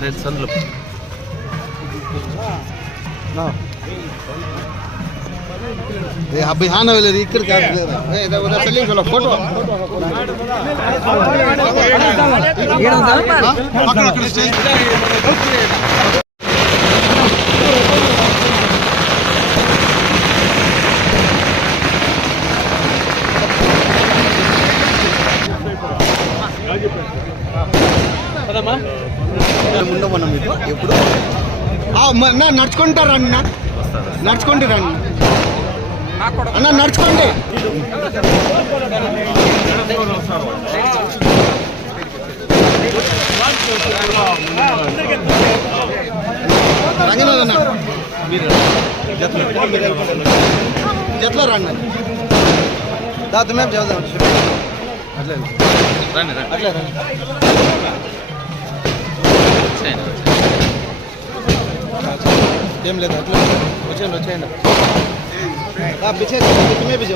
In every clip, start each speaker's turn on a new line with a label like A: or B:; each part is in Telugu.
A: సైడ్ సందులో
B: अभी हाँ ना वाले इकर क्या ए इधर उधर चलिए चलो फोटो అక్కడ అక్కడ స్టేజ్ అన్న నడుచుకుంటారు అన్న. నడుచుకుంటే రండి. అన్న నడుచుకోండి. రంగనాథ్ అన్న. జట్లో రండి. దాత మేము చదువుదాం అట్లే.
A: రండి రండి.
B: అట్లే రండి. ఏం లేదు అట్లా వచ్చేయండి వచ్చేయండి పిచ్చే మే भी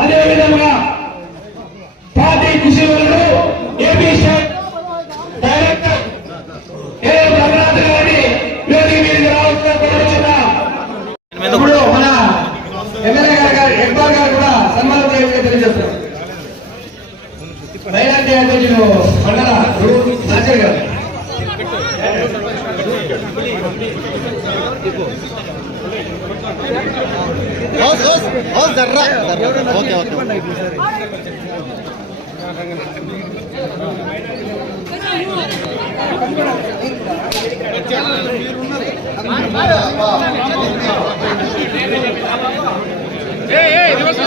C: అదేవిధంగా party కృషివరుడు AP state director A Raghunath గారిని వేదిక మీదకి రావాల్సిన కోరుచున్నాం ఇప్పుడు మన ఎమ్మెల్యే గారు గారు ఇక్బాల్ గారు కూడా సన్మానం చేయడానికి తెలియజేస్తున్నారు మైనార్టీ అధ్యక్షులు మండల నాచర్ గారు
B: హౌస్ హౌస్ హౌస్ జర్రా ఓకే ఓకే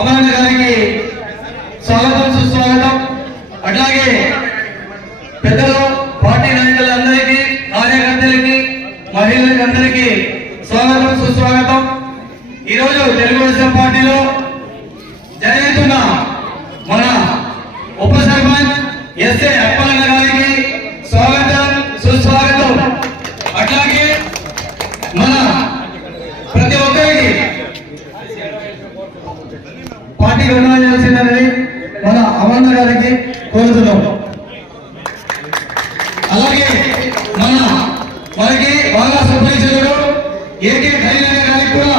C: అమరణ గారికి స్వాగతం సుస్వాగతం. అట్లాగే పెద్దలు పార్టీ నాయకులందరికీ కార్యకర్తలకి మహిళలకి స్వాగతం సుస్వాగతం. ఈరోజు తెలుగుదేశం పార్టీలో జరుగుతున్న మన ఉప సర్పంచ్ ఎస్ఏ అప్పలన్న గారికి కోరుతున్నాం. అలాగే మన మనకి బాగా సుపరిచితుడు ఏకే ఖైరన్న గారికి కూడా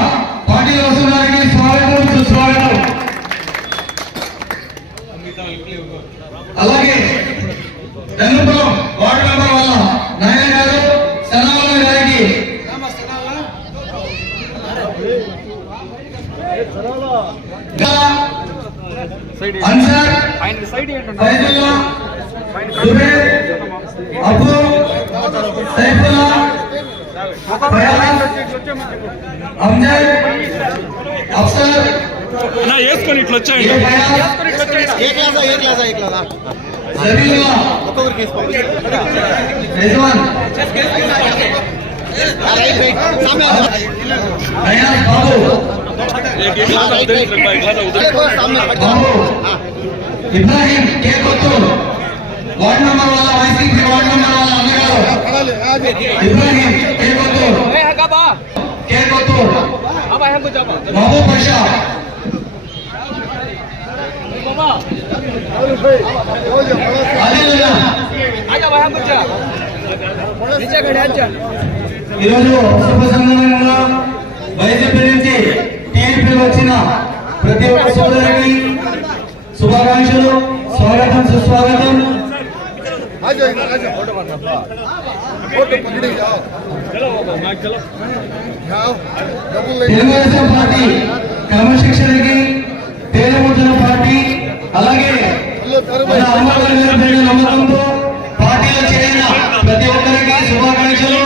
C: పార్టీలో వస్తున్న స్వాగతం సుస్వాగతం. అలాగే ధనుపురం వార్డు మెంబర్ వల్ల నాయన గారు సనావల్ల గారికి జుబేర్ అబ్బు సైఫుల్లా ఫయాజ్ అమ్జద్ అఫ్సర్
D: నా వేసుకొని ఇట్లా
C: ఏ
D: వచ్చాయండి
C: ఫయాజ్
B: ఏ క్లాసా ఏ క్లాసా ఏ క్లాసా
C: జబీల్లా
B: ఒక్కొక్కరికి వేసి పంపిస్తాను
C: Rizwan
B: right right Samya
C: Ayan Babu
B: right right Samya
C: Babu Ibrahim కే కొత్తూరు వార్డ్ నంబర్ వల్ల వైసీపీ వార్డ్ నంబర్ వల్ల అన్నగారు ఇబ్రాహిం కే కొత్తూరు బాబు పషా ఈరోజు శుభ సందర్భంలో వైసీపీ నుంచి టీడీపీ వచ్చిన ప్రతి ఒక్క సోదరికి శుభాకాంక్షలు స్వాగతం సుస్వాగతం తెలుగుదేశం పార్టీ క్రమశిక్షణకి తేలిముద్ర పార్టీ అలాగే నమ్మకంతో పార్టీలో చేరిన ప్రతి ఒక్కరికి శుభాకాంక్షలు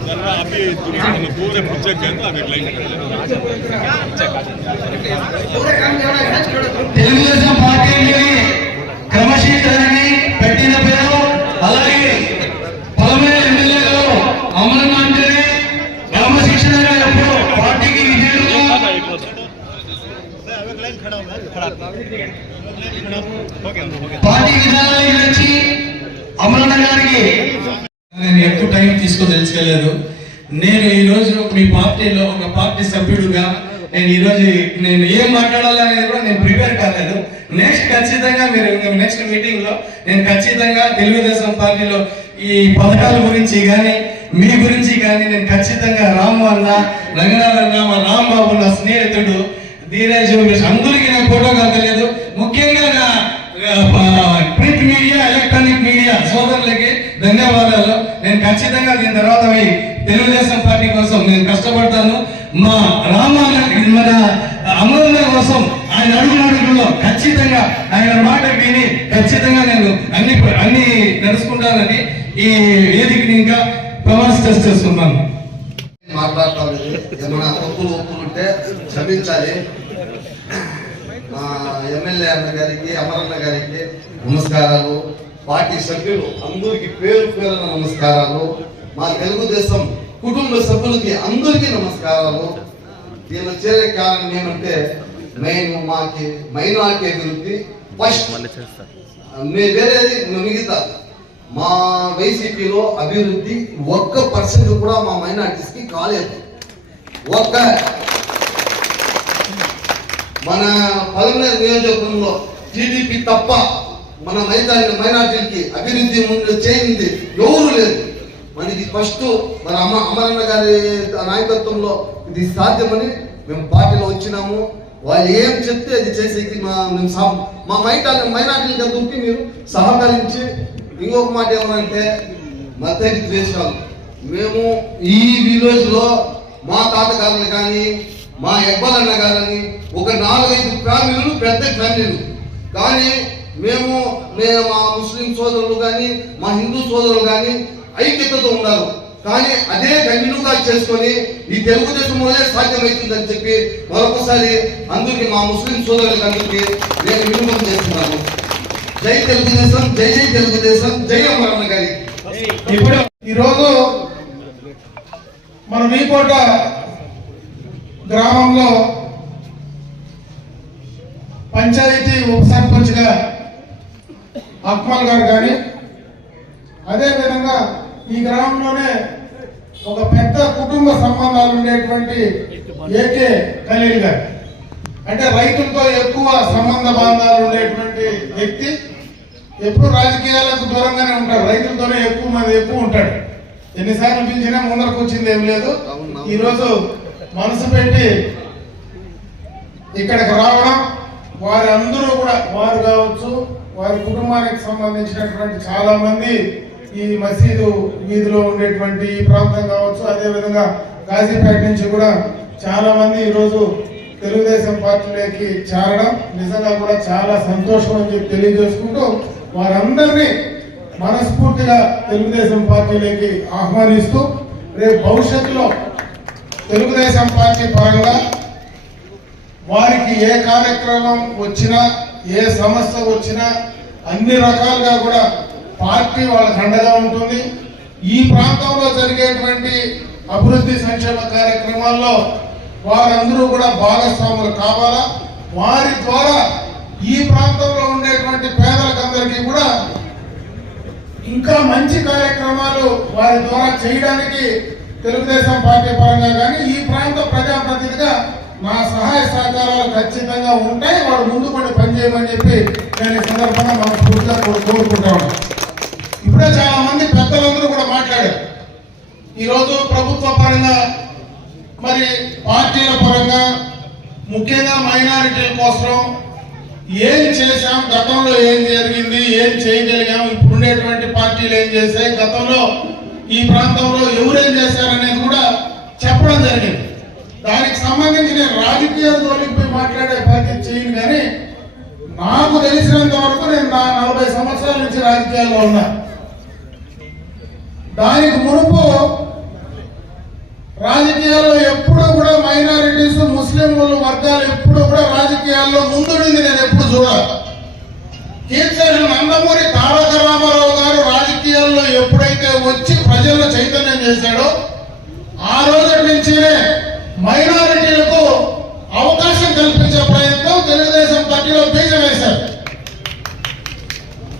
D: ನನ್ನ ಅತಿ ದುರ್ಗವನ್ನು ಪೂರೆ ಪುಚ್ಚಕ್ಕೆ ಅಂತ ಅದು
C: తెలుగుదేశం పార్టీని క్రమశీకరణని పెట్టిన పేరు అలాగే పలమే ఎమ్మెల్యేలు అమరం అంటే క్రమశిక్షణగా ఎప్పుడు పార్టీకి పార్టీ విధానాన్ని గురించి అమరణ గారికి
E: నేను ఎక్కువ టైం తీసుకో తెలుసుకోలేదు. నేను ఈ రోజు మీ పార్టీలో ఒక పార్టీ సభ్యుడుగా నేను ఈరోజు నేను ఏం మాట్లాడాలనేది కూడా నేను ప్రిపేర్ కాలేదు. నెక్స్ట్ ఖచ్చితంగా మీరు నెక్స్ట్ మీటింగ్లో నేను ఖచ్చితంగా తెలుగుదేశం పార్టీలో ఈ పథకాల గురించి కానీ మీ గురించి కానీ నేను ఖచ్చితంగా రాము అన్న రంగనాథ్ మా రాంబాబు నా స్నేహితుడు ధీరజ్ అందరికీ నేను ఫోటో కాకలేదు. ముఖ్యంగా నా ప్రింట్ మీడియా ఎలక్ట్రానిక్ మీడియా సోదరులకి ధన్యవాదాలు. ఖచ్చితంగా దీని తర్వాత తెలుగుదేశం పార్టీ కోసం నేను కష్టపడతాను. మా రామాన్న మన అమరన్న కోసం ఆయన అడుగు అడుగులో ఖచ్చితంగా ఆయన మాట విని ఖచ్చితంగా నేను అన్ని అన్ని నడుచుకుంటానని ఈ వేదికని ఇంకా ప్రమాణ చేస్తున్నాను.
F: మాట్లాడతాను. ఏమైనా తప్పులు ఒప్పులు ఉంటే క్షమించాలి. మా ఎమ్మెల్యే అన్న గారికి అమరన్న గారికి నమస్కారాలు. పార్టీ సభ్యులు అందరికి పేరు పేరున నమస్కారాలు. మా తెలుగుదేశం కుటుంబ సభ్యులకి అందరికీ నమస్కారాలు. దీని చేరే కారణం ఏమంటే మేము మాకి మైనార్టీ అభివృద్ధి ఫస్ట్. మీ వేరేది మిగతా. మా వైసీపీలో అభివృద్ధి ఒక్క పర్సెంట్ కూడా మా మైనార్టీస్కి కాలేదు. ఒక్క. మన పదమూడు నియోజకవర్గంలో టీడీపీ తప్ప మన మైదాని మైనార్టీలకి అభివృద్ధి ముందు చేయింది ఎవరు లేదు మనకి ఫస్ట్ మన అమ్మ అమరన్న గారి నాయకత్వంలో ఇది సాధ్యమని మేము పార్టీలో వచ్చినాము. వాళ్ళు ఏం చెప్తే అది చేసేకి మా మేము సహ- మా మైటా మైనార్టీలకి అందరికి మీరు సహకరించి ఇంకొక మాట ఏమంటే మతకి ద్వేషాలు. మేము ఈ విలేజ్లో మా తాతగారులు కానీ మా ఎవ్వలన్న గారని ఒక నాలుగైదు ఫ్యామిలీలు పెద్ద ఫ్యామిలీలు. కానీ మేము మేము మా ముస్లిం సోదరులు కానీ మా హిందూ సోదరులు కానీ ఐక్యతతో ఉన్నారు. కానీ అదే కంటిన్యూగా చేసుకొని ఈ తెలుగుదేశం వల్లే సాధ్యమవుతుందని చెప్పి మరొకసారి అందుకే మా ముస్లిం సోదరులకు అందుకే నేను విన్నపం చేస్తున్నాను. జై తెలుగుదేశం జై జై తెలుగుదేశం జై అమరన్న గారి.
E: ఇప్పుడు
G: ఈరోజు మన మీకోట గ్రామంలో పంచాయతీ ఉప సర్పంచ్గా అక్మల్ గారు కానీ అదేవిధంగా ఈ గ్రామంలోనే ఒక పెద్ద కుటుంబ సంబంధాలు ఉండేటువంటి ఏకే ఖలీల్ గారు. అంటే రైతులతో ఎక్కువ సంబంధ బాంధాలు ఉండేటువంటి వ్యక్తి. ఎప్పుడు రాజకీయాలకు దూరంగానే ఉంటాడు రైతులతోనే ఎక్కువ మంది ఎక్కువ ఉంటాడు. ఎన్నిసార్లు పిలిచినా ముందరకు వచ్చింది ఏం లేదు. ఈ రోజు మనసు పెట్టి ఇక్కడికి రావడం వారి అందరూ కూడా వారు కావచ్చు వారి కుటుంబానికి సంబంధించినటువంటి చాలా మంది ఈ మసీదు వీధిలో ఉండేటువంటి ఈ ప్రాంతం కావచ్చు అదేవిధంగా గాజీపేట నుంచి కూడా చాలా మంది ఈరోజు తెలుగుదేశం పార్టీలోకి చేరడం నిజంగా కూడా చాలా సంతోషం అని చెప్పి తెలియజేసుకుంటూ వారందరినీ మనస్ఫూర్తిగా తెలుగుదేశం పార్టీలోకి ఆహ్వానిస్తూ రేపు భవిష్యత్తులో తెలుగుదేశం పార్టీ పరంగా వారికి ఏ కార్యక్రమం వచ్చినా ఏ సమస్య వచ్చినా అన్ని రకాలుగా కూడా పార్టీ వాళ్ళకి అండగా ఉంటుంది. ఈ ప్రాంతంలో జరిగేటువంటి అభివృద్ధి సంక్షేమ కార్యక్రమాల్లో వారందరూ కూడా భాగస్వాములు కావాలా? వారి ద్వారా ఈ ప్రాంతంలో ఉండేటువంటి పేదలకందరికీ కూడా ఇంకా మంచి కార్యక్రమాలు వారి ద్వారా చేయడానికి తెలుగుదేశం పార్టీ పరంగా కానీ ఈ ప్రాంత ప్రజాప్రతినిధిగా మా సహాయ సహకారాలు ఖచ్చితంగా ఉంటాయి. వాడు ముందు పడి పనిచేయమని చెప్పి నేను ఈ సందర్భంగా మనం పూర్తిగా కోరుకుంటా ఇప్పుడే చాలా మంది పెద్దలందరూ కూడా మాట్లాడారు. ఈరోజు ప్రభుత్వ పరంగా మరి పార్టీల పరంగా ముఖ్యంగా మైనారిటీల కోసం ఏం చేశాం గతంలో ఏం జరిగింది ఏం చేయగలిగాం ఇప్పుడు ఉండేటువంటి పార్టీలు ఏం చేశాయి గతంలో ఈ ప్రాంతంలో ఎవరేం చేశారనేది కూడా చెప్పడం జరిగింది. దానికి సంబంధించి నేను రాజకీయ జోలికి పోయి మాట్లాడే బాధ్యత చేయను కానీ నాకు తెలిసినంత వరకు నేను నా నలభై సంవత్సరాల నుంచి రాజకీయాల్లో ఉన్నా. దానికి మునుపు రాజకీయాల్లో ఎప్పుడూ కూడా మైనారిటీస్ ముస్లింలు వర్గాలు ఎప్పుడూ కూడా రాజకీయాల్లో ముందుండింది నేను ఎప్పుడు చూడాలి కీర్తన నందమూరి తారక రామారావు గారు రాజకీయాల్లో ఎప్పుడైతే వచ్చి ప్రజల్లో చైతన్యం చేశాడో ఆ రోజు నుంచినే మైనారిటీలకు అవకాశం కల్పించే ప్రయత్నం తెలుగుదేశం పార్టీలో బీజం వేశారు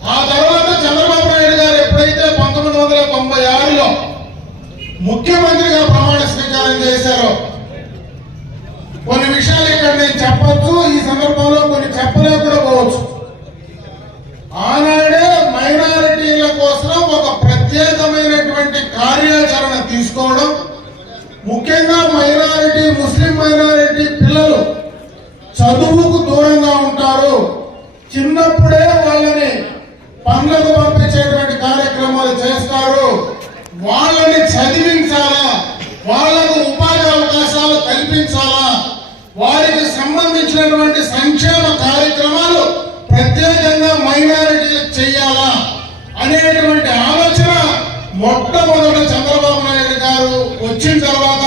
G: ఆ తర్వాత చంద్రబాబు నాయుడు గారు ఎప్పుడైతే పంతొమ్మిది వందల తొంభై ఆరులో ముఖ్యమంత్రిగా ప్రమాణ స్వీకారం చేశారో కొన్ని విషయాలు ఇక్కడ నేను చెప్పొచ్చు ఈ సందర్భంలో కొన్ని చెప్పలేకపోవచ్చు ఆనాడే మైనారిటీల కోసం ఒక ప్రత్యేకమైనటువంటి కార్యాచరణ తీసుకోవడం ముఖ్యంగా మైనారిటీ ముస్లిం మైనారిటీ పిల్లలు చదువుకు దూరంగా ఉంటారు. చిన్నప్పుడే వాళ్ళని పనులకు పంపించేటువంటి కార్యక్రమాలు చేస్తారు. వాళ్ళని చదివించాలా? వాళ్ళకు ఉపాధి అవకాశాలు కల్పించాలా? వారికి సంబంధించినటువంటి సంక్షేమ కార్యక్రమాలు ప్రత్యేకంగా మైనారిటీలకు చేయాలా? అనేటువంటి ఆలోచన మొట్టమొదట చంద్రబాబు నాయుడు గారు వచ్చిన తర్వాత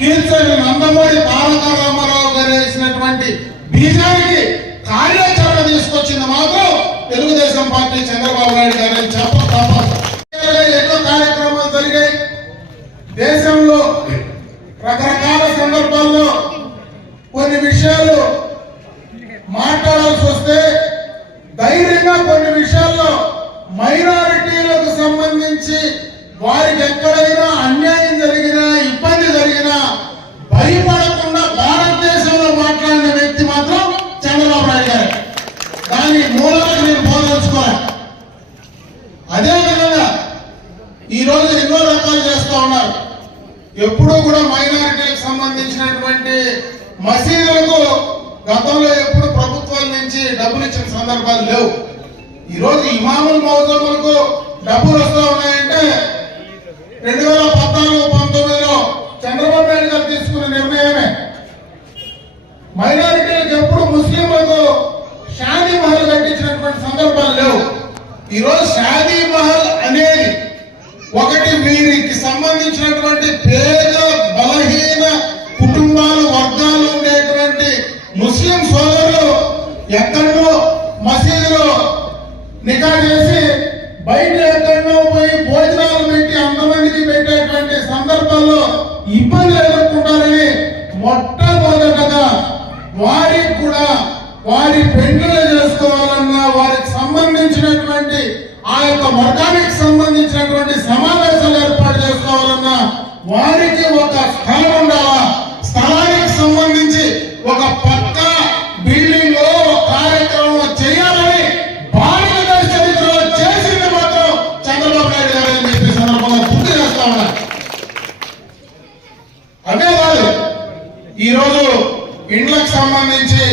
G: కీర్తన నందమూరి తారక రామారావు గారు వేసినటువంటి బీజానికి కార్యాచరణ తీసుకొచ్చింది మాత్రం తెలుగుదేశం పార్టీ చంద్రబాబు నాయుడు చేస్తా ఉన్నారు అదే కాదు ఈరోజు ఇండ్లకు సంబంధించి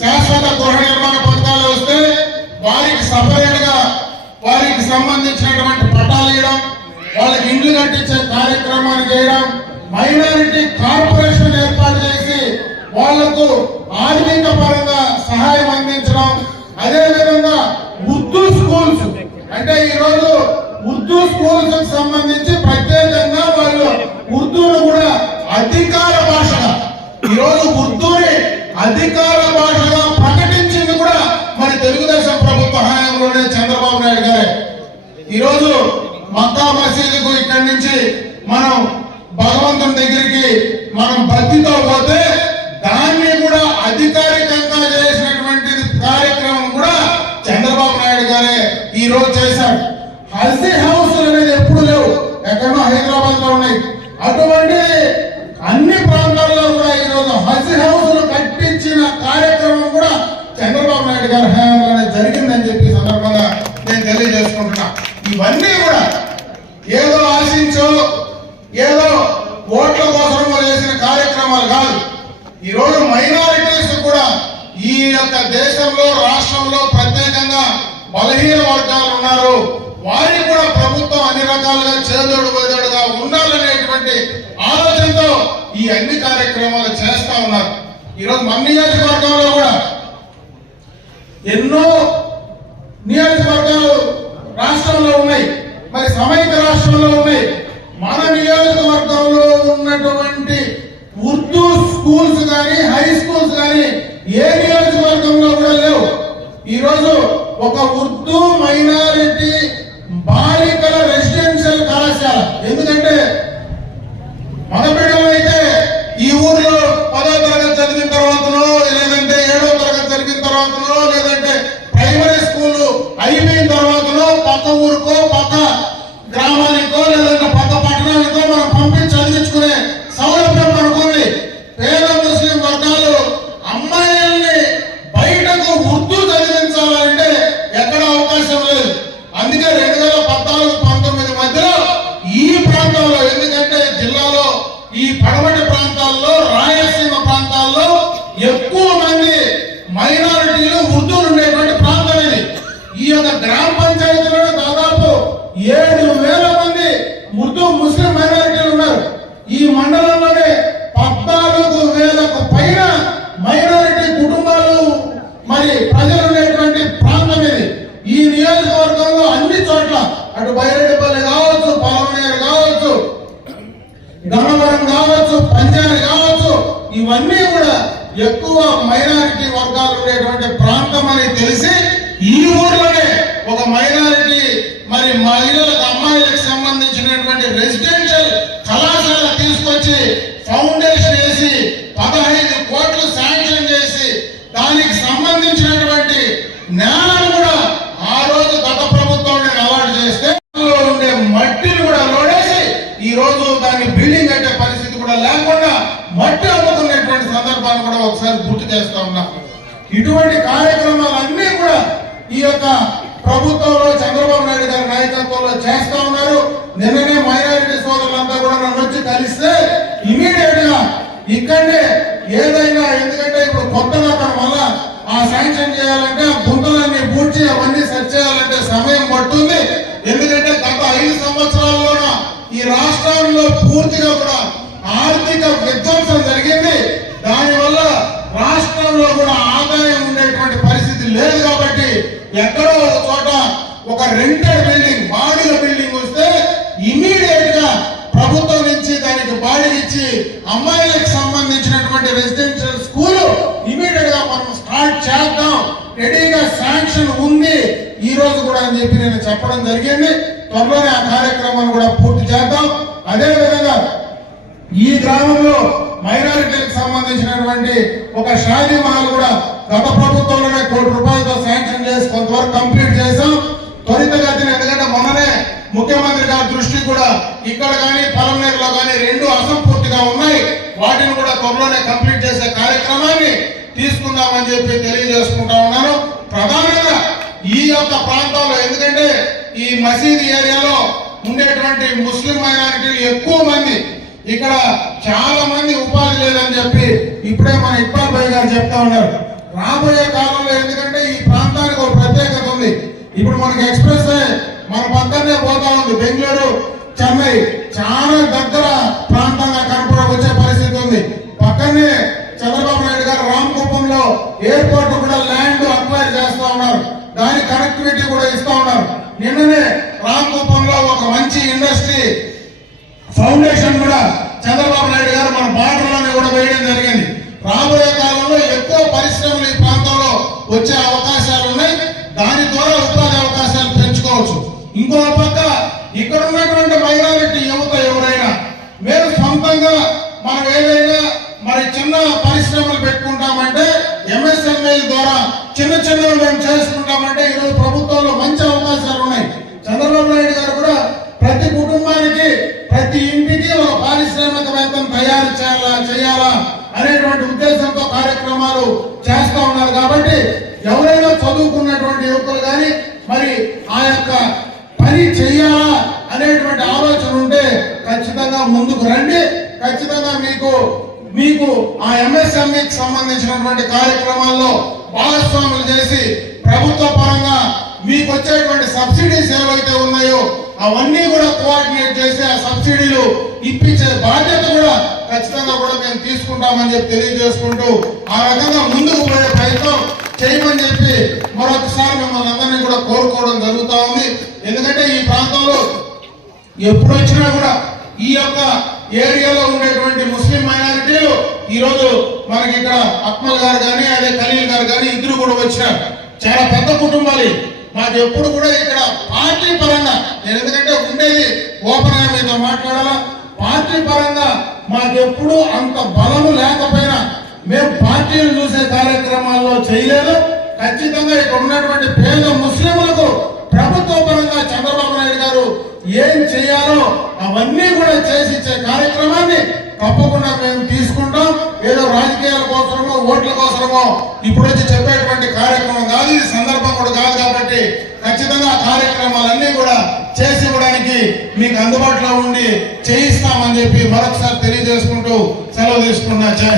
G: శాశ్వత గృహ నిర్మాణ పథకాలు వస్తే వారికి సపరేట్గా వారికి సంబంధించినటువంటి పట్టాలు ఇవ్వడం వాళ్ళకి ఇండ్లు కట్టించే కార్యక్రమాన్ని చేయడం మైనారిటీ కార్పొరేషన్ ఏర్పాటు చేసి వాళ్ళకు ఆర్థిక పరంగా సహాయం అందించడం అదే విధంగా ఉర్దూ స్కూల్స్. అంటే ఈ రోజు ఉర్దూ స్కూల్స్ సంబంధించి ప్రత్యేకంగా వాళ్ళు ఉర్దూను కూడా అధికార భాషగా. ఈ రోజు ఉర్దూని అధికార భాషగా ప్రకటించింది కూడా మరి తెలుగుదేశం ప్రభుత్వ హయాంలోనే చంద్రబాబు నాయుడు గారే. ఈరోజు మక్కా మసీదుకు ఇక్కడి నుంచి మనం భగవంతుని దగ్గరికి మనం భక్తితో పోతే దేశంలో రాష్ట్రంలో ప్రత్యేకంగా బలహీన వర్గాలు ఉన్నారు. వారికి కూడా ప్రభుత్వం అన్ని రకాలుగా చేదోడు బేదోడుగా ఉండాలనేటువంటి ఆలోచనతో ఈ అన్ని కార్యక్రమాలు చేస్తా ఉన్నారు. ఈరోజు మన నియోజకవర్గంలో కూడా ఎన్నో నియోజకవర్గాలు రాష్ట్రంలో ఉన్నాయి. మరి సమైక్య రాష్ట్రంలో ఉన్నాయి. మన నియోజకవర్గంలో ఉన్నటువంటి ఉర్దూ స్కూల్స్ కానీ హై స్కూల్స్ కానీ ఏ నియోజకవర్గంలో కూడా లేవు. ఈరోజు ఒక ఉర్దూ మైనారిటీ బాలికల రెసిడెన్షియల్ కళాశాల. ఎందుకంటే మగబిడ్డలు పైన మైనారిటీ కుటుంబాలు మరి ప్రజలు ఉండేటువంటి ప్రాంతం ఇది. ఈ నియోజకవర్గంలో అన్ని చోట్ల అటు బైరెడ్డిపల్లి కావచ్చు పాలమనేరు కావచ్చు గన్నవరం కావచ్చు పంచాయతీ కావచ్చు ఇవన్నీ కూడా ఎక్కువ మైనారిటీ వర్గాలు ఉండేటువంటి ప్రాంతం అని తెలిసి ఈ ఊర్లోనే ఒక మైనారిటీ మరి మహిళలకు అమ్మాయిలకు సంబంధించినటువంటి రెసిడెంట్ రోజు దాన్ని బిల్డింగ్ కట్టే పరిస్థితి కూడా లేకుండా మట్టి అమ్ముతున్నటువంటి సందర్భాన్ని కూడా ఒకసారి గుర్తు చేస్తా ఉన్నాం. ఇటువంటి కార్యక్రమాలన్నీ కూడా ఈ యొక్క ప్రభుత్వంలో చంద్రబాబు నాయుడు గారి నాయకత్వంలో చేస్తా ఉన్నారు. నిన్ననే మైనారిటీ సోదరులంతా కూడా నన్ను వచ్చి కలిస్తే ఇమీడియట్గా ఇక్కడే ఏదైనా ఎందుకంటే ఇప్పుడు కొత్తగా అక్కడ వల్ల ఆ శాంక్షన్ చేయాలంటే ఆ గుంతలన్నీ పూడ్చి అవన్నీ సెట్ చేయాలంటే సమయం పడుతుంది. ఎందుకంటే గత ఐదు సంవత్సరాల్లోన ఈ రాష్ట్రంలో పూర్తిగా కూడా ఆర్థిక విధ్వంసం జరిగింది. దానివల్ల రాష్ట్రంలో కూడా ఆదాయం ఉండేటువంటి పరిస్థితి లేదు కాబట్టి ఎక్కడో ఒక చోట ఒక రెంటెడ్ బిల్డింగ్ బాడిగ బిల్డింగ్ వస్తే ఇమీడియట్గా ప్రభుత్వం నుంచి దానికి బాడీ ఇచ్చి అమ్మాయిలకు సంబంధించినటువంటి రెసిడెన్షియల్ స్కూల్ ఇమీడియట్గా మనం స్టార్ట్ చేద్దాం. రెడీగా శాంక్షన్ ఉంది. ఈ రోజు కూడా అని చెప్పి నేను చెప్పడం జరిగింది. త్వరలోనే ఆ కార్యక్రమాన్ని కూడా అదేవిధంగా అదే విధంగా ఈ గ్రామంలో మైనారిటీలకు సంబంధించినటువంటి ఒక షాదీ మహల్ కూడా గత ప్రభుత్వంలోనే కోటి రూపాయలతో శాంక్షన్ చేసి కొంతవరకు కంప్లీట్ చేశాం. త్వరితగతిన ఎందుకంటే మొన్ననే ముఖ్యమంత్రి గారి దృష్టి కూడా ఇక్కడ కానీ పలమనేరులో కానీ రెండు అసంపూర్తిగా ఉన్నాయి. వాటిని కూడా త్వరలోనే కంప్లీట్ చేసే కార్యక్రమాన్ని తీసుకుందామని చెప్పి తెలియజేసుకుంటా ఉన్నాను. ప్రధానంగా ఈ యొక్క ప్రాంతంలో ఎందుకంటే ఈ మసీద్ ఏరియాలో ఉండేటువంటి ముస్లిం మైనారిటీలు ఎక్కువ మంది. ఇక్కడ చాలా మంది ఉపాధి లేదని చెప్పి ఇప్పుడే మన ఇక్బాల్ భాయ్ గారు చెప్తా ఉన్నారు. రాబోయే కాలంలో ఎందుకంటే ఈ ప్రాంతానికి ఒక ప్రత్యేకత ఉంది. ఇప్పుడు మనకి ఎక్స్ప్రెస్ వే మన పక్కనే పోతా ఉంది బెంగళూరు చెన్నై. చాలా దగ్గర ప్రాంతంగా కనపడ వచ్చే పరిస్థితి ఉంది. పక్కనే చంద్రబాబు నాయుడు గారు రామకుప్పంలో ఎయిర్పోర్ట్ కూడా ల్యాండ్ అక్వైర్ చేస్తా ఉన్నారు. దాని కనెక్టివిటీ కూడా ఇస్తా ఉన్నారు. నిన్ననే రామకుప్పంలో ఒక మంచి ఇండస్ట్రీ ఫౌండేషన్ కూడా చంద్రబాబు నాయుడు గారు మన బార్డర్లోనే కూడా వేయడం జరిగింది. రాబోయే కాలంలో ఎక్కువ పరిశ్రమలు ఈ ప్రాంతంలో వచ్చే అవకాశాలు ఉన్నాయి. దాని ద్వారా ఉపాధి అవకాశాలు పెంచుకోవచ్చు. ఇంకో పక్క ఆ ఎంఎస్ఎంఈకి సంబంధించినటువంటి కార్యక్రమాల్లో భాగస్వాములు చేసి ప్రభుత్వ పరంగా మీకు వచ్చేటువంటి సబ్సిడీస్ ఏవైతే ఉన్నాయో అవన్నీ కూడా కోఆర్డినేట్ చేసి ఆ సబ్సిడీలు ఇప్పించే బాధ్యత కూడా ఖచ్చితంగా కూడా మేము తీసుకుంటామని చెప్పి తెలియజేసుకుంటూ ఆ రకంగా ముందుకు పోయే ప్రయత్నం చేయమని చెప్పి మరొకసారి మిమ్మల్ని అందరినీ కూడా కోరుకోవడం జరుగుతూ ఉంది. ఎందుకంటే ఈ ప్రాంతంలో ఎప్పుడు వచ్చినా కూడా ఈ యొక్క ఏరియాలో ఉండేటువంటి ముస్లిం మైనారిటీలు ఈరోజు మనకి ఇక్కడ అక్మల్ గారు కానీ అదే ఖలీల్ గారు కానీ ఇద్దరు కూడా వచ్చినారు. చాలా పెద్ద కుటుంబాలు మాకు ఎప్పుడు కూడా ఇక్కడ పార్టీ పరంగా నేను ఎందుకంటే ఉండేది ఓపెన్గా మీతో మాట్లాడాలా? పార్టీ పరంగా మాకు ఎప్పుడు అంత బలము లేకపోయినా మేము పార్టీలు చూసే కార్యక్రమాల్లో చేయలేదు. ఖచ్చితంగా ఇక్కడ ఉన్నటువంటి పేద ముస్లింలకు ప్రభుత్వ పరంగా చంద్రబాబు నాయుడు గారు ఏం చేయాలో అవన్నీ కూడా చేసి ఇచ్చే కార్యక్రమాన్ని తప్పకుండా మేము తీసుకుంటాం. ఏదో రాజకీయాల కోసమో ఓట్ల కోసమో ఇప్పుడు వచ్చి చెప్పేటువంటి కార్యక్రమం కాదు ఇది సందర్భం కూడా కాదు కాబట్టి ఖచ్చితంగా కార్యక్రమాలన్నీ కూడా చేసి ఇవ్వడానికి మీకు అందుబాటులో ఉండి చేయిస్తామని చెప్పి మరొకసారి తెలియజేసుకుంటూ సెలవు తీసుకున్నా జై